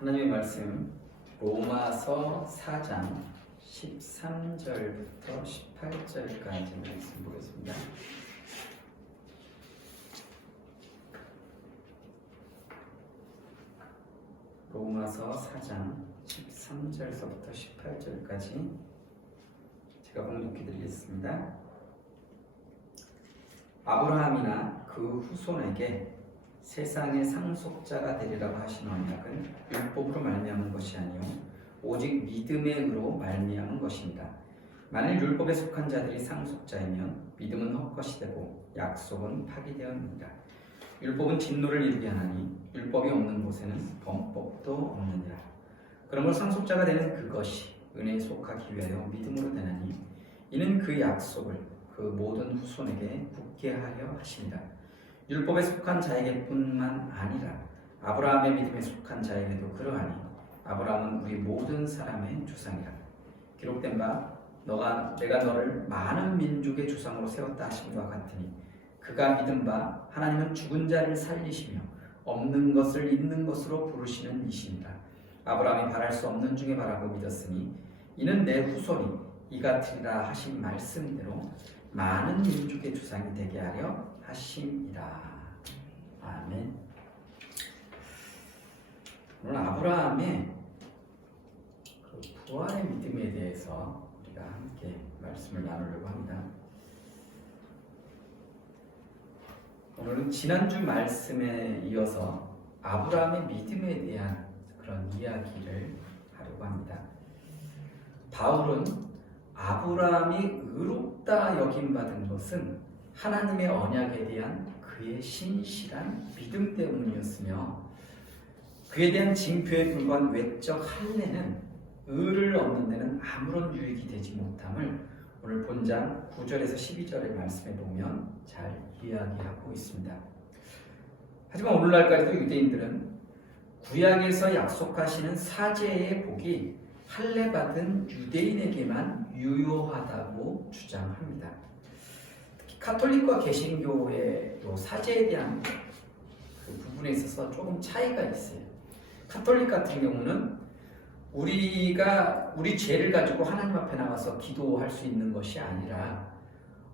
하나님의 말씀 로마서 4장 13절부터 18절까지 말씀 보겠습니다. 로마서 4장 13절서부터 18절까지 제가 봉독해 드리겠습니다. 아브라함이나 그 후손에게 세상의 상속자가 되리라고 하신 언약은 율법으로 말미암은 것이 아니요 오직 믿음의 의로 말미암은 것입니다. 만일 율법에 속한 자들이 상속자이면 믿음은 헛것이 되고 약속은 파기되었느니라. 율법은 진노를 이루게 하나니 율법이 없는 곳에는 범법도 없느니라. 그러므로 상속자가 되는 그것이 은혜에 속하기 위하여 믿음으로 되나니 이는 그 약속을 그 모든 후손에게 굳게 하려 하십니다. 율법에 속한 자에게뿐만 아니라 아브라함의 믿음에 속한 자에게도 그러하니 아브라함은 우리 모든 사람의 조상이라. 기록된 바 내가 너를 많은 민족의 조상으로 세웠다 하심과 같으니 그가 믿은 바 하나님은 죽은 자를 살리시며 없는 것을 있는 것으로 부르시는 이시니라. 아브라함이 바랄 수 없는 중에 바라고 믿었으니 이는 내 후손이 이 같으리라 하신 말씀대로 많은 민족의 조상이 되게 하려 하심이라. 아멘. 오늘 아브라함의 그 부활의 믿음에 대해서 우리가 함께 말씀을 나누려고 합니다. 오늘은 지난주 말씀에 이어서 아브라함의 믿음에 대한 그런 이야기를 하려고 합니다. 바울은 아브라함이 의롭다 여김받은 것은 하나님의 언약에 대한 그의 신실한 믿음 때문이었으며 그에 대한 징표에 불과한 외적 할례는 의를 얻는 데는 아무런 유익이 되지 못함을 오늘 본장 9절에서 12절의 말씀에 보면 잘 이야기하고 있습니다. 하지만 오늘날까지도 유대인들은 구약에서 약속하시는 사제의 복이 할례 받은 유대인에게만 유효하다고 주장합니다. 특히 카톨릭과 개신교의 사제에 대한 그 부분에 있어서 조금 차이가 있어요. 카톨릭 같은 경우는 우리 죄를 가지고 하나님 앞에 나가서 기도할 수 있는 것이 아니라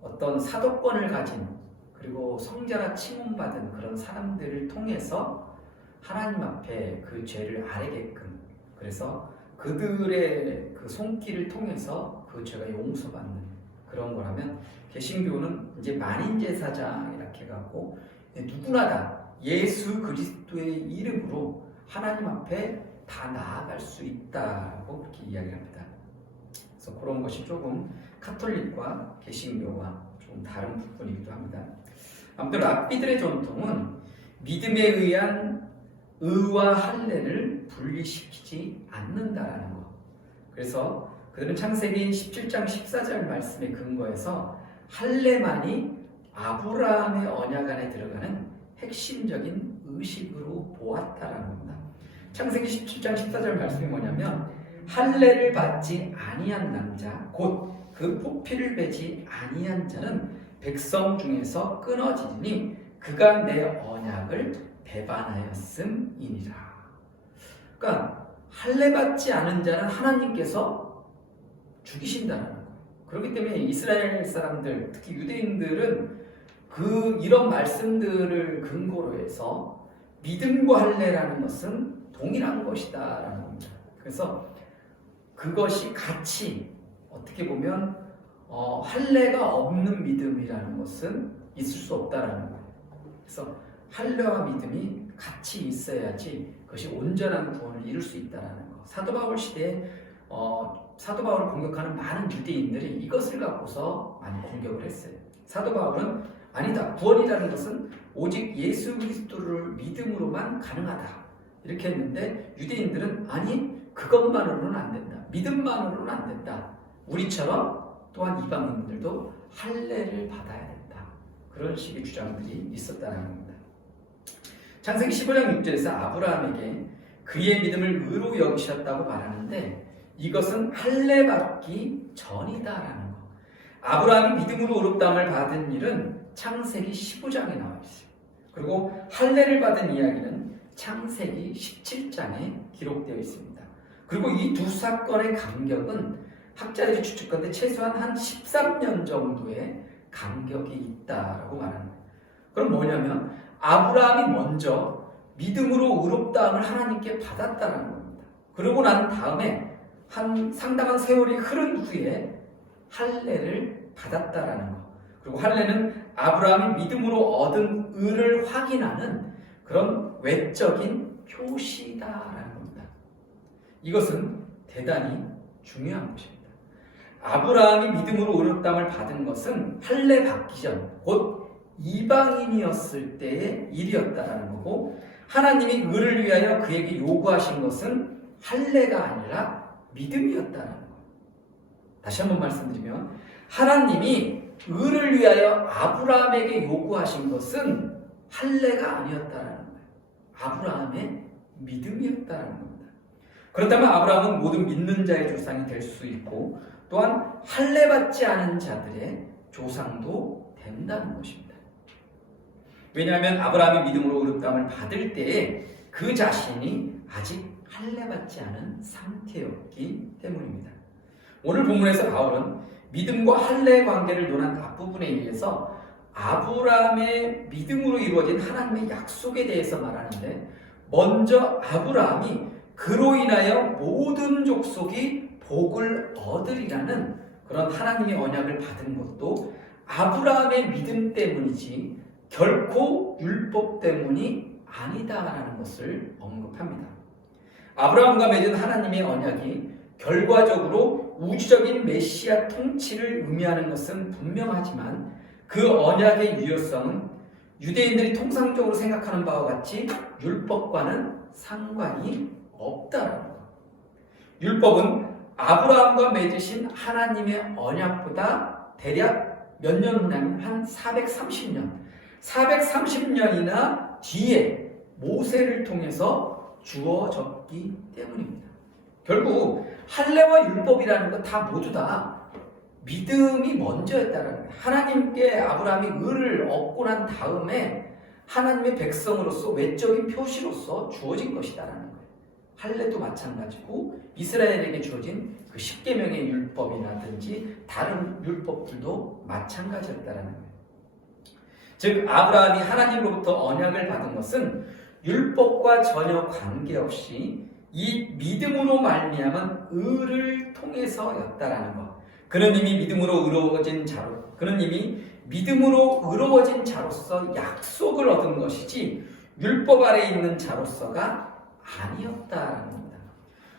어떤 사도권을 가진 그리고 성자라 칭송받은 그런 사람들을 통해서 하나님 앞에 그 죄를 아뢰게끔, 그래서 그들의 그 손길을 통해서 그 죄가 용서받는 그런 거라면, 개신교는 이제 만인제사장 이렇게 해갖고 누구나 다 예수 그리스도의 이름으로 하나님 앞에 다 나아갈 수 있다고 그렇게 이야기를 합니다. 그래서 그런 것이 조금 카톨릭과 개신교와 좀 다른 부분이기도 합니다. 아무튼 랍비들의 전통은 믿음에 의한 의와 할례를 분리시키지 않는다라는 것. 그래서 그들은 창세기 17장 14절 말씀에 근거해서 할례만이 아브라함의 언약 안에 들어가는 핵심적인 의식으로 보았다라는 겁니다. 창세기 17장 14절 말씀이 뭐냐면 할례를 받지 아니한 남자 곧 그 포피를 베지 아니한 자는 백성 중에서 끊어지니 그가 내 언약을 배반하였음이니라. 그러니까 할례 받지 않은 자는 하나님께서 죽이신다는 거예요. 그렇기 때문에 이스라엘 사람들, 특히 유대인들은 이런 말씀들을 근거로 해서 믿음과 할례라는 것은 동일한 것이다라는 겁니다. 그래서 그것이 같이 어떻게 보면 할례가 없는 믿음이라는 것은 있을 수 없다라는 거예요. 그래서 할례와 믿음이 같이 있어야지 그것이 온전한 구원을 이룰 수 있다라는 거. 사도 바울 시대에 사도 바울을 공격하는 많은 유대인들이 이것을 갖고서 많이 공격을 했어요. 사도 바울은 아니다, 구원이라는 것은 오직 예수 그리스도를 믿음으로만 가능하다 이렇게 했는데, 유대인들은 아니, 그것만으로는 안 된다, 믿음만으로는 안 된다, 우리처럼 또한 이방인들도 할례를 받아야 된다, 그런 식의 주장들이 있었다는 겁니다. 창세기 15장 6절에서 아브라함에게 그의 믿음을 의로 여기셨다고 말하는데 이것은 할례 받기 전이다라는 거. 아브라함이 믿음으로 의롭다함을 받은 일은 창세기 15장에 나와 있어요. 그리고 할례를 받은 이야기는 창세기 17장에 기록되어 있습니다. 그리고 이 두 사건의 간격은 학자들이 추측하는데 최소한 한 13년 정도의 간격이 있다라고 말합니다. 그럼 뭐냐면 아브라함이 먼저 믿음으로 의롭다함을 하나님께 받았다는 겁니다. 그러고 난 다음에 한 상당한 세월이 흐른 후에 할례를 받았다라는 것. 그리고 할례는 아브라함이 믿음으로 얻은 의를 확인하는 그런 외적인 표시다라는 겁니다. 이것은 대단히 중요한 것입니다. 아브라함이 믿음으로 의롭다함을 받은 것은 할례 받기 전, 곧 이방인이었을 때의 일이었다라는 거고, 하나님이 의를 위하여 그에게 요구하신 것은 할례가 아니라 믿음이었다라는 거. 다시 한번 말씀드리면 하나님이 의를 위하여 아브라함에게 요구하신 것은 할례가 아니었다라는 거예요. 아브라함의 믿음이었다라는 겁니다. 그렇다면 아브라함은 모든 믿는 자의 조상이 될 수 있고 또한 할례 받지 않은 자들의 조상도 된다는 것입니다. 왜냐하면 아브라함이 믿음으로 의롭다함을 받을 때에 그 자신이 아직 할례 받지 않은 상태였기 때문입니다. 오늘 본문에서 바울은 믿음과 할례의 관계를 논한 앞부분에 의해서 아브라함의 믿음으로 이루어진 하나님의 약속에 대해서 말하는데, 먼저 아브라함이 그로 인하여 모든 족속이 복을 얻으리라는 그런 하나님의 언약을 받은 것도 아브라함의 믿음 때문이지 결코 율법 때문이 아니다라는 것을 언급합니다. 아브라함과 맺은 하나님의 언약이 결과적으로 우주적인 메시아 통치를 의미하는 것은 분명하지만 그 언약의 유효성은 유대인들이 통상적으로 생각하는 바와 같이 율법과는 상관이 없다라는 것. 율법은 아브라함과 맺으신 하나님의 언약보다 대략 몇 년 후냐면 한 430년이나 뒤에 모세를 통해서 주어졌기 때문입니다. 결국 할례와 율법이라는 것 다 모두 다 믿음이 먼저였다는 거예요. 하나님께 아브라함이 의를 얻고 난 다음에 하나님의 백성으로서 외적인 표시로서 주어진 것이다라는 거예요. 할례도 마찬가지고 이스라엘에게 주어진 그 십계명의 율법이라든지 다른 율법들도 마찬가지였다라는 거예요. 즉 아브라함이 하나님으로부터 언약을 받은 것은 율법과 전혀 관계없이 이 믿음으로 말미암은 의를 통해서였다라는 것. 그는 이미 믿음으로 의로워진 자로서 약속을 얻은 것이지 율법 아래에 있는 자로서가 아니었다라는 겁니다.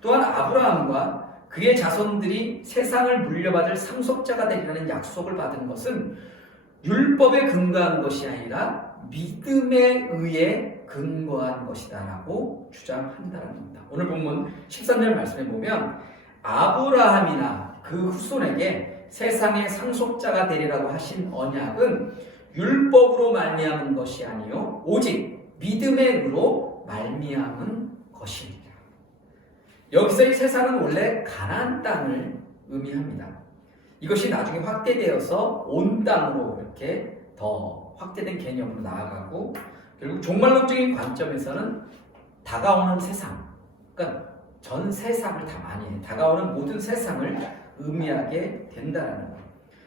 또한 아브라함과 그의 자손들이 세상을 물려받을 상속자가 되리라는 약속을 받은 것은 율법에 근거한 것이 아니라 믿음에 의해 근거한 것이다라고 주장한다는 겁니다. 오늘 본문 13절 말씀에 보면 아브라함이나 그 후손에게 세상의 상속자가 되리라고 하신 언약은 율법으로 말미암은 것이 아니요 오직 믿음의 의로 말미암은 것입니다. 여기서 이 세상은 원래 가나안 땅을 의미합니다. 이것이 나중에 확대되어서 온 땅으로 이렇게 더 확대된 개념으로 나아가고 결국 종말론적인 관점에서는 다가오는 세상, 그러니까 전 세상을 다 많이 해. 다가오는 모든 세상을 의미하게 된다는 거예요.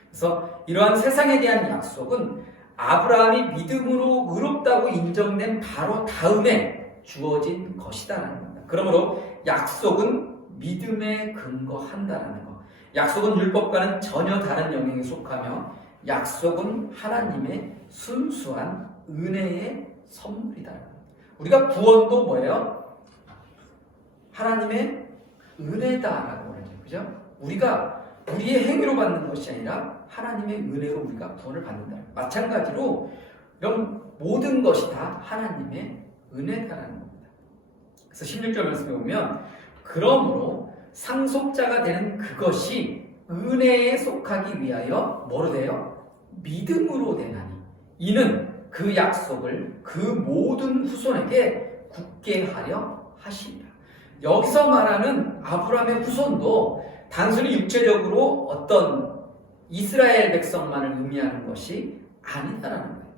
그래서 이러한 세상에 대한 약속은 아브라함이 믿음으로 의롭다고 인정된 바로 다음에 주어진 것이다라는 겁니다. 그러므로 약속은 믿음에 근거한다라는 것. 약속은 율법과는 전혀 다른 영역에 속하며 약속은 하나님의 순수한 은혜의 선물이다. 우리가 구원도 뭐예요? 하나님의 은혜다라고 하죠. 그죠? 우리가 우리의 행위로 받는 것이 아니라 하나님의 은혜로 우리가 구원을 받는다. 마찬가지로 이런 모든 것이 다 하나님의 은혜다라는 겁니다. 그래서 16절 말씀에 보면 그러므로 상속자가 되는 그것이 은혜에 속하기 위하여 뭐로 돼요? 믿음으로 되나니 이는 그 약속을 그 모든 후손에게 굳게 하려 하시니라. 여기서 말하는 아브라함의 후손도 단순히 육체적으로 어떤 이스라엘 백성만을 의미하는 것이 아니다라는 거예요.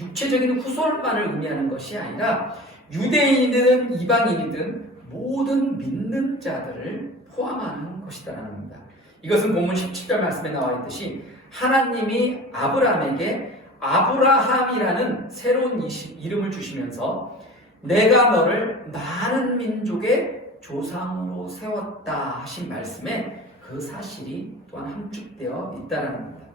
육체적인 후손만을 의미하는 것이 아니라 유대인이든 이방인이든 모든 믿는 자들을 포함하는 것이다라는 겁니다. 이것은 본문 17절 말씀에 나와 있듯이 하나님이 아브라함에게 아브라함이라는 새로운 이름을 주시면서 내가 너를 많은 민족의 조상으로 세웠다 하신 말씀에 그 사실이 또한 함축되어 있다는 겁니다.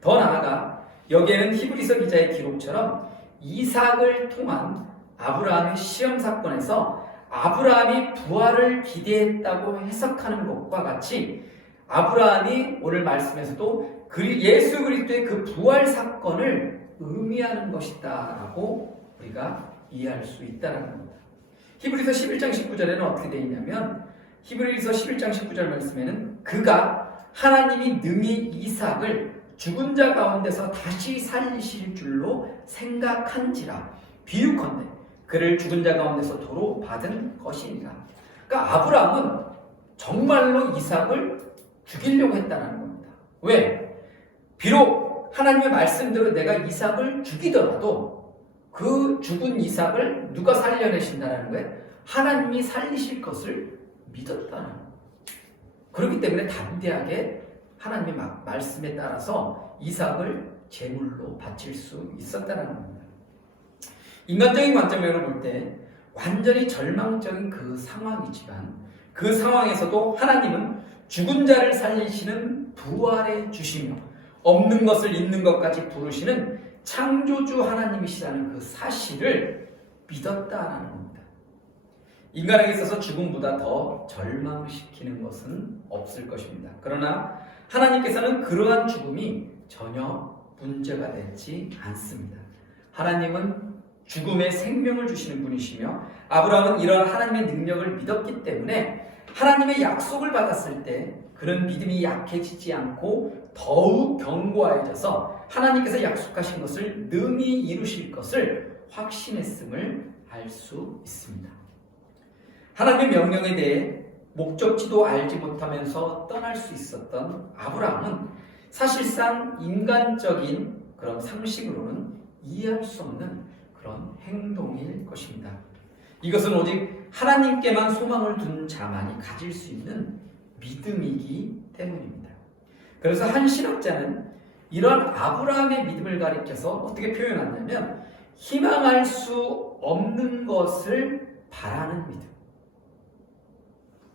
더 나아가 여기에는 히브리서 기자의 기록처럼 이삭을 통한 아브라함의 시험 사건에서 아브라함이 부활을 기대했다고 해석하는 것과 같이 아브라함이 오늘 말씀에서도 예수 그리스도의 그 부활 사건을 의미하는 것이다라고 우리가 이해할 수 있다는 겁니다. 히브리서 11장 19절에는 어떻게 되어 있냐면 히브리서 11장 19절 말씀에는 그가 하나님이 능히 이삭을 죽은 자 가운데서 다시 살리실 줄로 생각한지라 비유컨대 그를 죽은 자 가운데서 도로 받은 것이니라. 그러니까 아브라함은 정말로 이삭을 죽이려고 했다는 겁니다. 왜? 비록 하나님의 말씀대로 내가 이삭을 죽이더라도 그 죽은 이삭을 누가 살려내신다는 거예요? 하나님이 살리실 것을 믿었다는 거예요. 그렇기 때문에 담대하게 하나님의 말씀에 따라서 이삭을 제물로 바칠 수 있었다는 겁니다. 인간적인 관점으로 볼 때 완전히 절망적인 그 상황이지만 그 상황에서도 하나님은 죽은 자를 살리시는 부활의 주시며 없는 것을 있는 것까지 부르시는 창조주 하나님이시라는 그 사실을 믿었다라는 겁니다. 인간에게 있어서 죽음보다 더 절망시키는 것은 없을 것입니다. 그러나 하나님께서는 그러한 죽음이 전혀 문제가 되지 않습니다. 하나님은 죽음에 생명을 주시는 분이시며 아브라함은 이러한 하나님의 능력을 믿었기 때문에 하나님의 약속을 받았을 때 그런 믿음이 약해지지 않고 더욱 견고해져서 하나님께서 약속하신 것을 능히 이루실 것을 확신했음을 알 수 있습니다. 하나님의 명령에 대해 목적지도 알지 못하면서 떠날 수 있었던 아브라함은 사실상 인간적인 그런 상식으로는 이해할 수 없는 그런 행동일 것입니다. 이것은 오직 하나님께만 소망을 둔 자만이 가질 수 있는 믿음이기 때문입니다. 그래서 한 신학자는 이런 아브라함의 믿음을 가리켜서 어떻게 표현하냐면 희망할 수 없는 것을 바라는 믿음.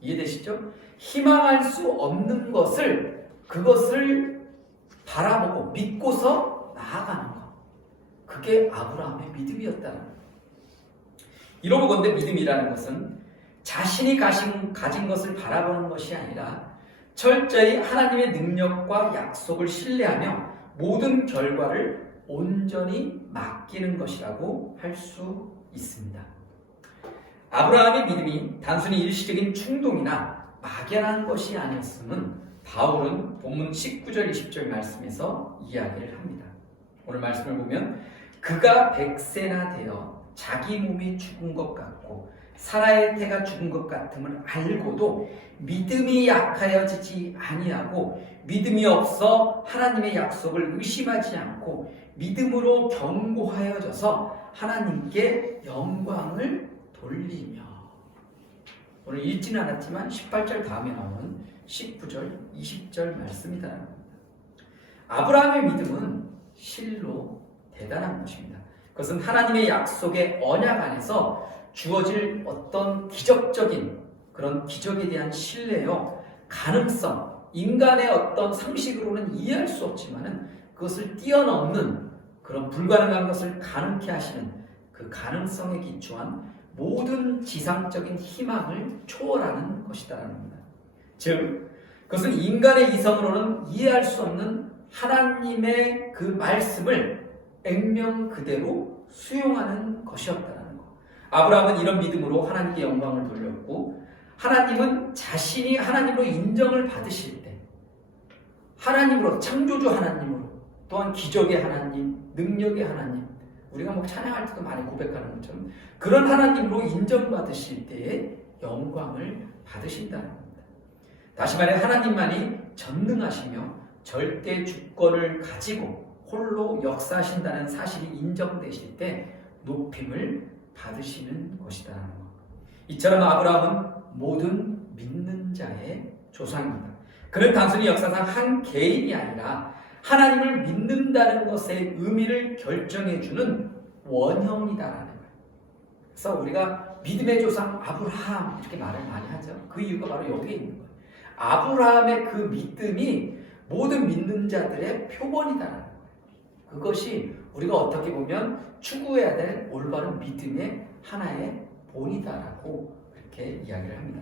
이해되시죠? 희망할 수 없는 그것을 바라보고 믿고서 나아가는 것. 그게 아브라함의 믿음이었다는 거예요. 이러고 본데 믿음이라는 것은 자신이 가진 것을 바라보는 것이 아니라 철저히 하나님의 능력과 약속을 신뢰하며 모든 결과를 온전히 맡기는 것이라고 할 수 있습니다. 아브라함의 믿음이 단순히 일시적인 충동이나 막연한 것이 아니었음은 바울은 본문 19절 20절 말씀에서 이야기를 합니다. 오늘 말씀을 보면 그가 100세나 되어 자기 몸이 죽은 것 같고 사라의 태가 죽은 것 같음을 알고도 믿음이 약하여지지 아니하고 믿음이 없어 하나님의 약속을 의심하지 않고 믿음으로 견고하여져서 하나님께 영광을 돌리며. 오늘 읽지는 않았지만 18절 다음에 나오는 19절 20절 말씀이다. 아브라함의 믿음은 실로 대단한 것입니다. 그것은 하나님의 약속의 언약 안에서 주어질 어떤 기적적인 그런 기적에 대한 신뢰요, 가능성, 인간의 어떤 상식으로는 이해할 수 없지만은 그것을 뛰어넘는 그런 불가능한 것을 가능케 하시는 그 가능성에 기초한 모든 지상적인 희망을 초월하는 것이다라는 겁니다. 즉, 그것은 인간의 이성으로는 이해할 수 없는 하나님의 그 말씀을 액면 그대로 수용하는 것이었다는 것. 아브라함은 이런 믿음으로 하나님께 영광을 돌렸고 하나님은 자신이 하나님으로 인정을 받으실 때 하나님으로, 창조주 하나님으로, 또한 기적의 하나님, 능력의 하나님, 우리가 뭐 찬양할 때도 많이 고백하는 것처럼 그런 하나님으로 인정받으실 때에 영광을 받으신다는 겁니다. 다시 말해 하나님만이 전능하시며 절대 주권을 가지고 홀로 역사하신다는 사실이 인정되실 때 높임을 받으시는 것이다라는 것. 이처럼 아브라함은 모든 믿는 자의 조상입니다. 그는 단순히 역사상 한 개인이 아니라 하나님을 믿는다는 것의 의미를 결정해주는 원형이다라는 거예요. 그래서 우리가 믿음의 조상 아브라함 이렇게 말을 많이 하죠. 그 이유가 바로 여기에 있는 거예요. 아브라함의 그 믿음이 모든 믿는 자들의 표본이다라는 거예요. 그것이 우리가 어떻게 보면 추구해야 될 올바른 믿음의 하나의 본이다라고 그렇게 이야기를 합니다.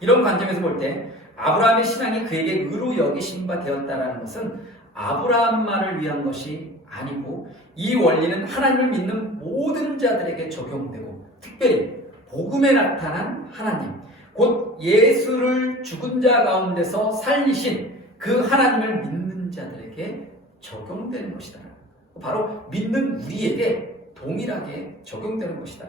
이런 관점에서 볼 때 아브라함의 신앙이 그에게 의로 여기심 바 되었다라는 것은 아브라함만을 위한 것이 아니고 이 원리는 하나님을 믿는 모든 자들에게 적용되고 특별히 복음에 나타난 하나님 곧 예수를 죽은 자 가운데서 살리신 그 하나님을 믿는 자들에게 적용되는 것이다. 바로 믿는 우리에게 동일하게 적용되는 것이다.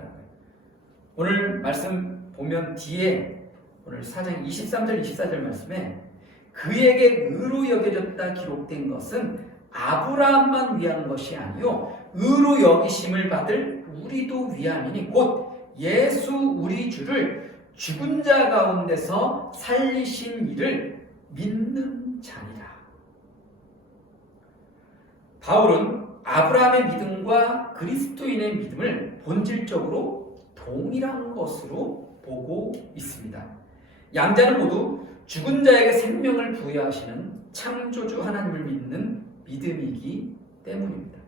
오늘 말씀 보면 뒤에 오늘 4장 23절 24절 말씀에 그에게 의로 여겨졌다 기록된 것은 아브라함만 위한 것이 아니요 의로 여기심을 받을 우리도 위함이니 곧 예수 우리 주를 죽은 자 가운데서 살리신 이를 믿는 자니라. 바울은 아브라함의 믿음과 그리스도인의 믿음을 본질적으로 동일한 것으로 보고 있습니다. 양자는 모두 죽은 자에게 생명을 부여하시는 창조주 하나님을 믿는 믿음이기 때문입니다.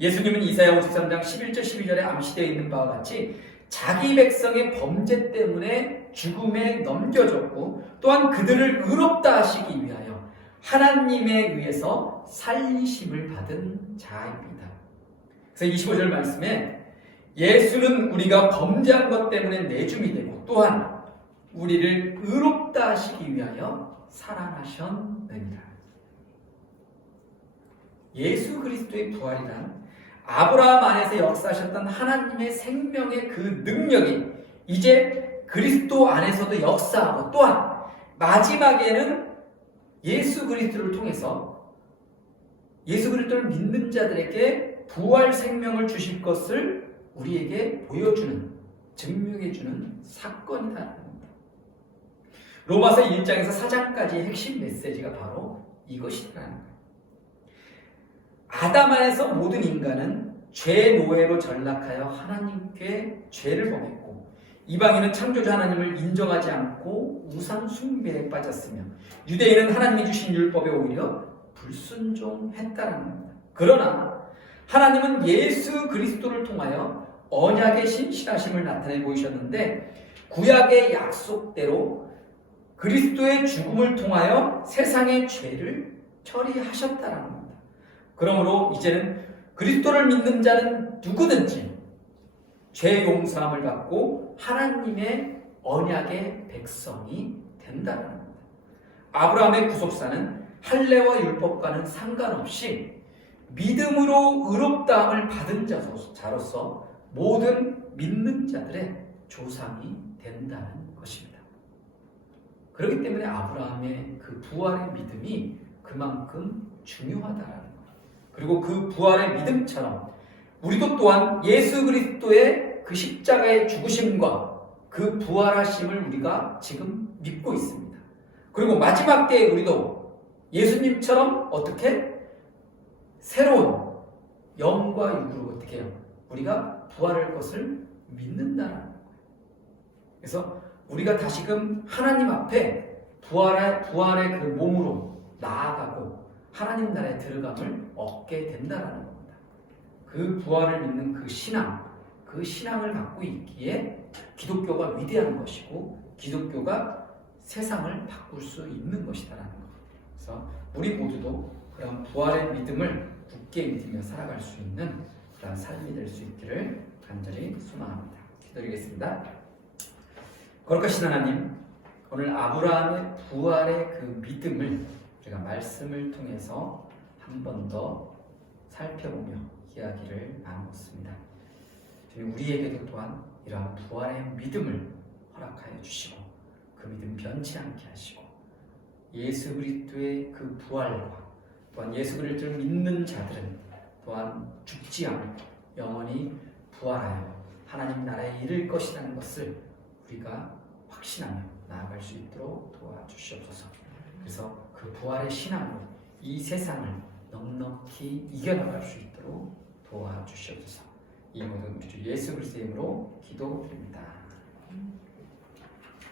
예수님은 이사야 53장 11절 12절에 암시되어 있는 바와 같이 자기 백성의 범죄 때문에 죽음에 넘겨졌고 또한 그들을 의롭다 하시기 위하여 하나님에 의해서 살리심을 받은 자입니다. 그래서 25절 말씀에 예수는 우리가 범죄한 것 때문에 내줌이 되고 또한 우리를 의롭다 하시기 위하여 살아나셨느니라. 예수 그리스도의 부활이란 아브라함 안에서 역사하셨던 하나님의 생명의 그 능력이 이제 그리스도 안에서도 역사하고 또한 마지막에는 예수 그리스도를 통해서 예수 그리스도를 믿는 자들에게 부활 생명을 주실 것을 우리에게 보여주는 증명해주는 사건이다. 로마서 1장에서 4장까지의 핵심 메시지가 바로 이것이라는 거예요. 아담 안에서 모든 인간은 죄 노예로 전락하여 하나님께 죄를 범했고 이방인은 창조주 하나님을 인정하지 않고 우상 숭배에 빠졌으며 유대인은 하나님이 주신 율법에 오히려 불순종했다는 겁니다. 그러나 하나님은 예수 그리스도를 통하여 언약의 신실하심을 나타내 보이셨는데 구약의 약속대로 그리스도의 죽음을 통하여 세상의 죄를 처리하셨다는 겁니다. 그러므로 이제는 그리스도를 믿는 자는 누구든지 죄 용서함을 받고 하나님의 언약의 백성이 된다는 겁니다. 아브라함의 구속사는 할례와 율법과는 상관없이 믿음으로 의롭다함을 받은 자로서 모든 믿는 자들의 조상이 된다는 것입니다. 그렇기 때문에 아브라함의 그 부활의 믿음이 그만큼 중요하다라는 거예요. 그리고 그 부활의 믿음처럼 우리도 또한 예수 그리스도의 그 십자가의 죽으심과 그 부활하심을 우리가 지금 믿고 있습니다. 그리고 마지막 때에 우리도 예수님처럼 어떻게 새로운 영과 육으로 어떻게 해요? 우리가 부활할 것을 믿는다라는 거예요. 그래서 우리가 다시금 하나님 앞에 부활의 그 몸으로 나아가고 하나님 나라에 들어감을 얻게 된다라는 겁니다. 그 부활을 믿는 그 신앙을 갖고 있기에 기독교가 위대한 것이고 기독교가 세상을 바꿀 수 있는 것이다라는 것. 그래서 우리 모두도 그런 부활의 믿음을 굳게 믿으며 살아갈 수 있는 그런 삶이 될 수 있기를 간절히 소망합니다. 기도드리겠습니다. 거룩하신 하나님, 오늘 아브라함의 부활의 그 믿음을 우리가 말씀을 통해서 한 번 더 살펴보며 이야기를 나누었습니다. 우리에게도 또한 이러한 부활의 믿음을 허락하여 주시고 그 믿음 변치 않게 하시고 예수 그리스도의 그 부활과 또한 예수 그리스도를 믿는 자들은 또한 죽지 않고 영원히 부활하여 하나님 나라에 이를 것이라는 것을 우리가 확신하며 나아갈 수 있도록 도와주시옵소서. 그래서 그 부활의 신앙으로 이 세상을 넉넉히 이겨나갈 수 있도록 도와주시옵소서. 이 모든 우리 주 예수 그리스도의 이름으로 기도드립니다.